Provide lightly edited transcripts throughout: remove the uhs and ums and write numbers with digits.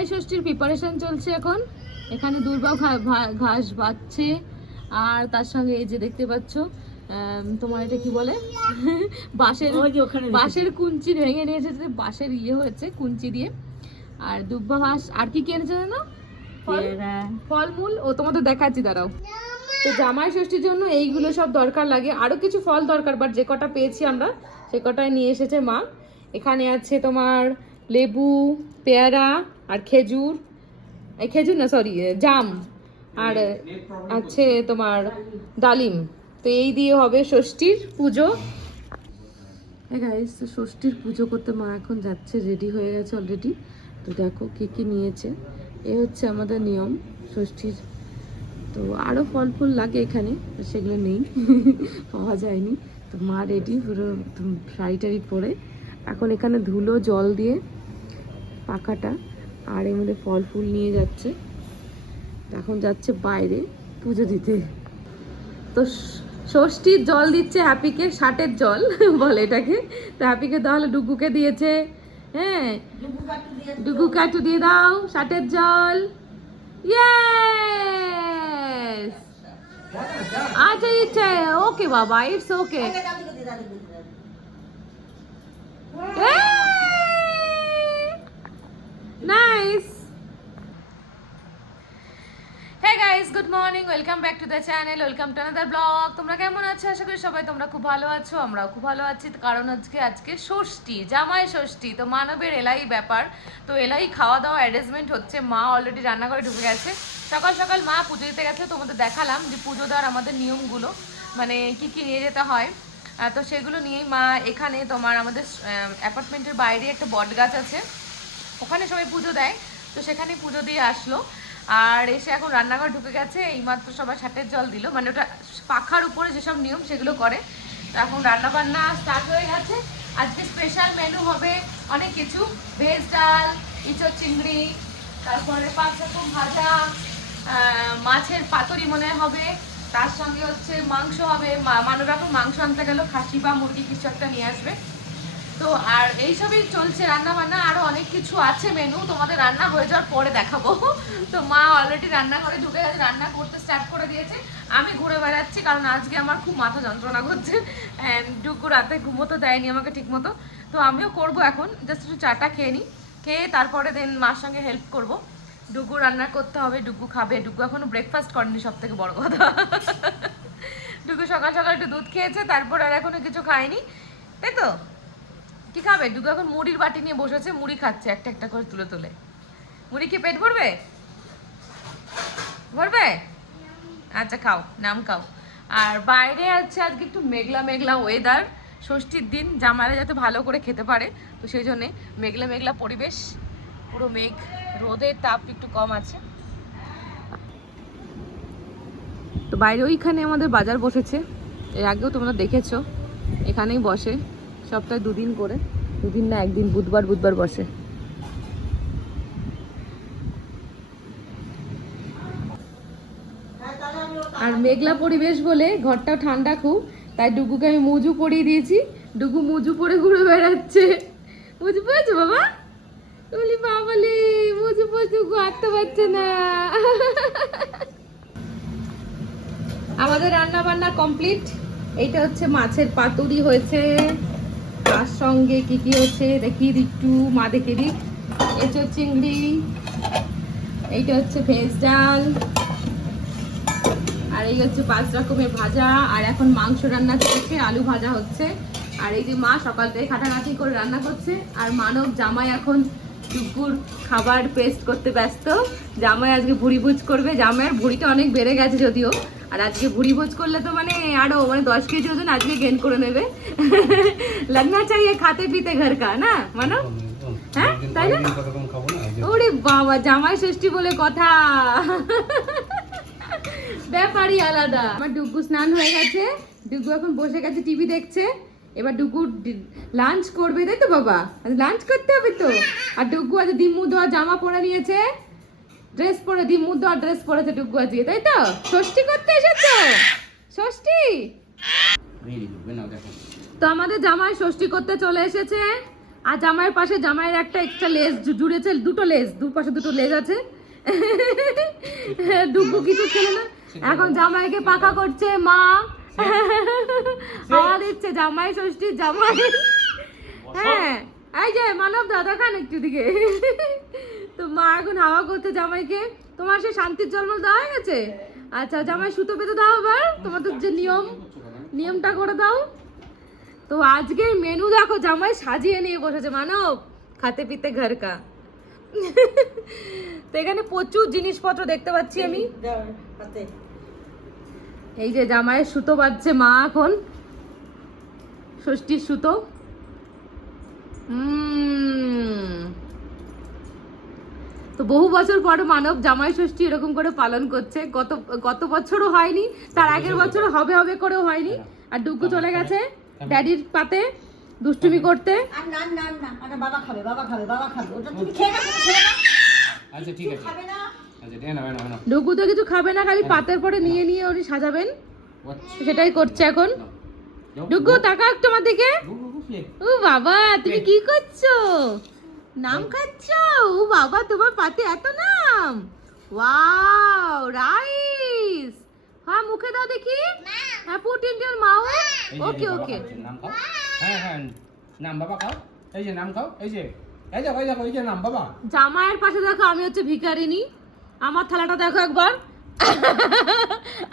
জামাই ষষ্ঠীর প্রিপারেশন চলছে এখন। এখানে দুর্বা ঘাস বাচ্ছে, আর তার সঙ্গে এই যে দেখতে পাচ্ছ তোমার এটা কি বলে বাঁশের কুঞ্চি ভেঙে নিয়েছে, বাঁশের ইয়ে হয়েছে কুঞ্চি দিয়ে। আর দুব্বা ঘাস আর কি কিনেছে জানো, ফলমূল। ও তোমাদের দেখাচ্ছি, দাঁড়াও। তো জামাই ষষ্ঠীর জন্য এইগুলো সব দরকার লাগে, আরো কিছু ফল দরকার, বাট যে কটা পেয়েছি আমরা সে কটাই নিয়ে এসেছে মা। এখানে আছে তোমার লেবু, পেয়ারা আর খেজুর, এই খেজুর না সরি জাম, আর আছে তোমার ডালিম। তো এই দিয়ে হবে ষষ্ঠীর পুজো। গাইস, তো ষষ্ঠীর পুজো করতে মা এখন যাচ্ছে, রেডি হয়ে গেছে অলরেডি। তো দেখো কি কি নিয়েছে, এ হচ্ছে আমাদের নিয়ম ষষ্ঠীর। তো আরও ফল ফুল লাগে এখানে, সেগুলো নেই পাওয়া যায়নি। তো মা রেডি পুরো শাড়ি টাড়ি পরে এখন এখানে ধুলো জল দিয়ে পাখাটা, আর এর মধ্যে ফল ফুল নিয়ে যাচ্ছে। এখন যাচ্ছে বাইরে পুজো দিতে। তো ষষ্ঠীর জল দিচ্ছে হ্যাপিকে, ষাটের জল বলে এটাকে। তো হ্যাপিকে তাহলে ডুগুকে দিয়েছে, হ্যাঁ ডুগু কাটু দিয়ে দাও ষাটের জল। ইয়েস, আচ্ছা ইচ্ছে ওকে বাবা, it's okay. Nice. Hey guys, good morning, welcome back to the channel, welcome to another blog. তোমরা কেমন আছো? আশা করি সবাই তোমরা খুব ভালো আছো, আমরাও খুব ভালো আছি। কারণ আজকে ষষ্ঠী, জামাই ষষ্ঠী, তো মানবের এলাই ব্যাপার। তো এলাই খাওয়া দাওয়া অ্যারেঞ্জমেন্ট হচ্ছে, মা অলরেডি রান্নাঘরে ঢুকে গেছে। সকাল সকাল মা পুজো দিতে গেছে, তোমাদের দেখালাম যে পুজো দেওয়ার আমাদের নিয়মগুলো, মানে কি কি নিয়ে যেতে হয়। তো সেগুলো নিয়েই মা এখানে তোমার আমাদের অ্যাপার্টমেন্টের বাইরে একটা বট গাছ আছে, ওখানে সবাই পুজো দেয়, তো সেখানে পুজো দিয়ে আসলো। আর এসে এখন রান্নাঘর ঢুকে গেছে, এইমাত্র সবাই ষাটের জল দিল, মানে ওটা পাখার উপরে যেসব নিয়ম সেগুলো করে। তো এখন রান্না বান্না স্টার্ট হয়ে গেছে। আজকে স্পেশাল মেনু হবে অনেক কিছু, ভেজ ডাল, ইঁচড় চিংড়ি, তারপরে 5 রকম ভাজা, মাছের পাতুরি মনে হবে, তার সঙ্গে হচ্ছে মাংস হবে। মানুষ এখন মাংস আনতে গেল, খাসি বা মুরগি কিছু একটা নিয়ে আসবে। তো আর এইসবই চলছে রান্না বান্না, আরো অনেক কিছু আছে মেনু, তোমাদের রান্না হয়ে যাওয়ার পরে দেখাবো। তো মা অলরেডি রান্নাঘরে ঢুকে গেছে, রান্না করতে স্টার্ট করে দিয়েছে। আমি ঘুরে বেড়াচ্ছি, কারণ আজকে আমার খুব মাথা যন্ত্রণা করছে, ডুগু রাতে ঘুমোতে দেয়নি আমাকে ঠিক মতো। তো আমিও করব এখন, জাস্ট একটু চাটা খেয়ে নিই, খেয়ে তারপরে দেন মার সঙ্গে হেল্প করব। ডুগু রান্না করতে হবে, ডুগু খাবে। ডুগু এখনো ব্রেকফাস্ট করেনি, সব থেকে বড় কথা। ডুগু সকাল সকাল একটু দুধ খেয়েছে, তারপর আর এখনো কিছু খায়নি, তাই তো। কি খাবে? ডুগু এখন মুড়ির বাটি নিয়ে বসেছে, মুড়ি খাচ্ছে একটা একটা করে তুলে তুলে। মুড়ি কি পেট ভরবে? ভরবে? আচ্ছা খাও, নাম খাও। আর বাইরে আছে আজকে একটু মেঘলা মেঘলা ওয়েদার, ষষ্ঠীর দিন জামাইরা যাতে ভালো করে খেতে পারে, তো সেই জন্যে মেঘলা মেঘলা পরিবেশ, পুরো মেঘ, রোদের তাপ একটু কম আছে। তো বাইরে ওইখানে আমাদের বাজার বসেছে, এর আগেও তোমরা দেখেছো, এখানেই বসে সপ্তাহে 2 দিন করে, 2 দিন না 1 দিন, বুধবার বুধবার বসে। আর মেঘলা পরিবেশ বলে ঘরটাও ঠান্ডা খুব, তাই ডুগুকে আমি মুজু পরিয়ে দিয়েছি। ডুগু মুজু পরে ঘুরে বেড়াচ্ছে। মুজু পড়েছো বাবা? বলি বাবালি মুজু পরে ডুগু আটতে পারছে না। আমাদের রান্না বান্না কমপ্লিট। এইটা হচ্ছে মাছের পাতুরি হয়েছে, তার সঙ্গে কি কি হচ্ছে দেখি একটু, মা দেখে দিক। এঁচোড় চিংড়ি, এইটা হচ্ছে ভেজ ডাল, আর এই হচ্ছে 5 রকমের ভাজা, আর এখন মাংস রান্না চলছে, আলু ভাজা হচ্ছে। আর এই যে মা সকাল থেকে খাটাখাটি করে রান্না করছে, আর মানব জামাই এখন দুপুর খাবার পেস্ট করতে ব্যস্ত। জামাই আজকে ভুড়ি ভুজ করবে, জামাইয়ের ভুড়িটা অনেক বেড়ে গেছে যদিও, আর আজকে ভুড়ি ভোজ করলে তো মানে আরো মানে 10 কেজি ওজন আজকে গেন করে নেবে। লাগনা চাইয়ে খাতে পিতে ঘর কা না মানো, হ্যাঁ তাই না? ওরে বাবা, জামাই ষষ্ঠী বলে কথা, ব্যাপারই আলাদা। আমার ডুগু স্নান হয়ে গেছে, ডুগু এখন বসে গেছে টিভি দেখছে। এবার ডুগু লাঞ্চ করবে, তাই তো বাবা? লাঞ্চ করতে হবে তো। আর ডুগু আজ দিমু দেওয়া জামা পরে নিয়েছে, ড্রেস পরে, দিমু দেওয়া ড্রেস পরেছে ডুগু আজকে, তাই তো? ষষ্ঠী করতে এসেছো? ষষ্ঠী তো আমাদের জামাই ষষ্ঠী করতে চলে এসেছে। আর জামাইয়ের পাশে জামাইয়ের একটা এক্সট্রা লেজ জুড়েছে, দুটো লেজ, দুপাশে দুটো লেজ আছে। ডুগু কিছু খেলে না, এখন জামাইকে পাকা করছে মা, হাওয়া দিচ্ছে জামাই ষষ্ঠী জামাই। হ্যাঁ এই যে মানব দাদা খান একটু দিকে, তো মা এখন হাওয়া করতে জামাইকে। তোমার সে শান্তির জন্ম দেওয়া হয়ে গেছে? আচ্ছা জামাই সুতো পেতে দাও এবার, তোমাদের যে নিয়মটা করে দাও। তো আজকের মেনু দেখো, জামাই সাজিয়ে নিয়ে বসেছে মানব, খাতে পিতে ঘর কা। তো এখানে প্রচুর জিনিসপত্র দেখতে পাচ্ছি আমি। এই যে জামাইয়ের সুতো বাজছে মা এখন, ষষ্ঠীর সুতো। তো বহু বছর পর মানব জামাই ষষ্ঠী এরকম করে পালন করছে। গত বছরও হয়নি, তার আগের বছর হবে হবে করেও হয়নি। আর ডুগু চলে গেছে ড্যাডির পাতে দুষ্টুমি করতে। বাবা খাবে, বাবা খাবে, বাবা খাবে, ওটা তুমি খেয়ে নাও, খেয়ে নাও। আচ্ছা ঠিক আছে, খাবে না? আচ্ছা দে না না না। ডুগু তো কিছু খাবে না, খালি পাতের পরে নিয়ে নিয়ে উনি সাজাবেন, সেটাই করছে এখন। ডুগু তাকাও একটু আমার দিকে। ও বাবা তুমি কি করছো? নাম খাচ্ছ? ও বাবা তোমার পাতে এত নাম, ওয়াও রাইস। হ্যাঁ মুখে দাও দেখি। হ্যাঁ পুট ইন ইওর মাউথ। ওকে ওকে। নাম খাও। হ্যাঁ হ্যাঁ নাম বাবা খাও, এই যে নাম খাও, এই যে এই দেখো এই দেখো এই যে নাম বাবা। জামাইয়ের পাশে দেখো আমি হচ্ছে ভিখারিনী, আমার থালাটা দেখো একবার।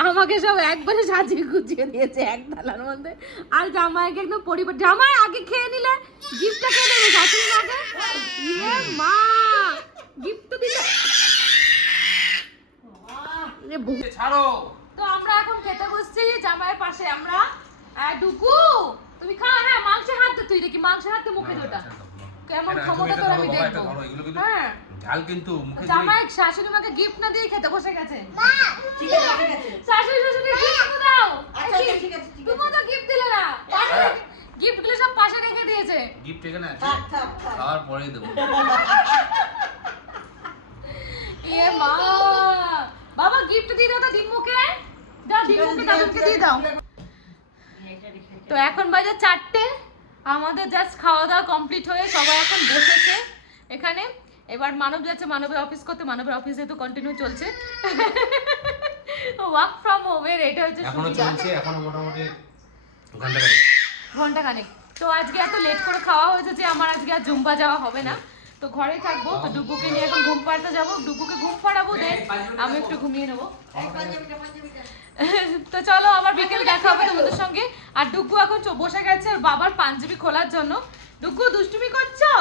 আমাকে সব একবারে সাজিয়ে গুছিয়ে দিয়েছে এক থালার মধ্যে। আর জামাইকে একদম পরিবার, জামাই আগে খেয়ে নিলে গিফটটা খেয়ে নেবে শাশুড়ি মাকে। ইয়ে মা গিফট তো দিলে। ছাড়ো। তো আমরা এখন খেতে বসছি জামাইয়ের পাশে আমরা। ডুকু তুমি খা। হ্যাঁ মাংসের হাত দে, তুই দেখি মাংসের হাতে মুখে দিটা কেমন ক্ষমতা তোর আমি দেখবো। হ্যাঁ ঝাল কিন্তু মুখে দিলে জামাই শাশুড়ি মাকে গিফট না দিয়ে খেতে বসে গেছে। ঠিক আছে, ঠিক আছে। শাশুড়ি শ্বশুরকে গিফট দাও। আচ্ছা, ঠিক আছে, ঠিক আছে। তুমি তো গিফট দিলে না, গিফট গুলো সব পাশে রেখে দিয়েছে। গিফট এখানে আছে, থাক, থাক, থাক। খাওয়ার পরেই দেবো। ইয়ে মা বাবা গিফট দিয়ে দাও তো দিম্মুকে, দাও দিম্মুকে দাদুকে দিয়ে দাও। তো এখন বাজে 4টে, আমাদের জাস্ট খাওয়া দাওয়া কমপ্লিট হয়ে সবাই এখন বসেছে এখানে। এবার মানব যাচ্ছে মানবের অফিস করতে, মানবের অফিসে তো কন্টিনিউ চলছে ওয়ার্ক ফ্রম হোমের, এটা হচ্ছে এখনো সুবিধা। চলছে, এখনো মোটামুটি ঘন্টা খানেক। তো আজকে এত লেট করে খাওয়া হয়েছে যে আমার আজকে আর জুম্বা যাওয়া হবে না, তো ঘরে থাকবো। তো ডুগুকে নিয়ে এখন ঘুম পাড়াতে যাবো, ডুগুকে ঘুম পাড়াবো, দেন আমি একটু ঘুমিয়ে নেবো। তো চলো আবার বিকেল দেখা হবে তোমাদের সঙ্গে। আর ডুগু এখন বসে গেছে ওর বাবার পাঞ্জাবি খোলার জন্য। ডুগু দুষ্টুমি করছো?